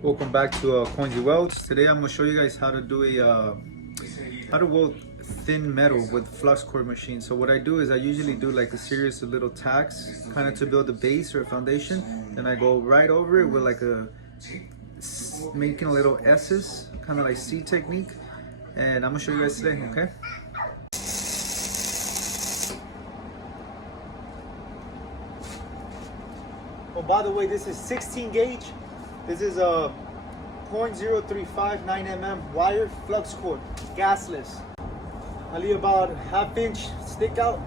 Welcome back to Coins Welds. Today I'm gonna show you guys how to do how to weld thin metal with flux core machine. So what I do is I usually do like a series of little tacks, kind of to build a base or a foundation. Then I go right over it with like making a little S's, kind of like C technique. And I'm gonna show you guys today, okay? Oh, by the way, this is 16 gauge. This is a 0.0359 mm wire flux core, gasless. I leave about ½ inch stick out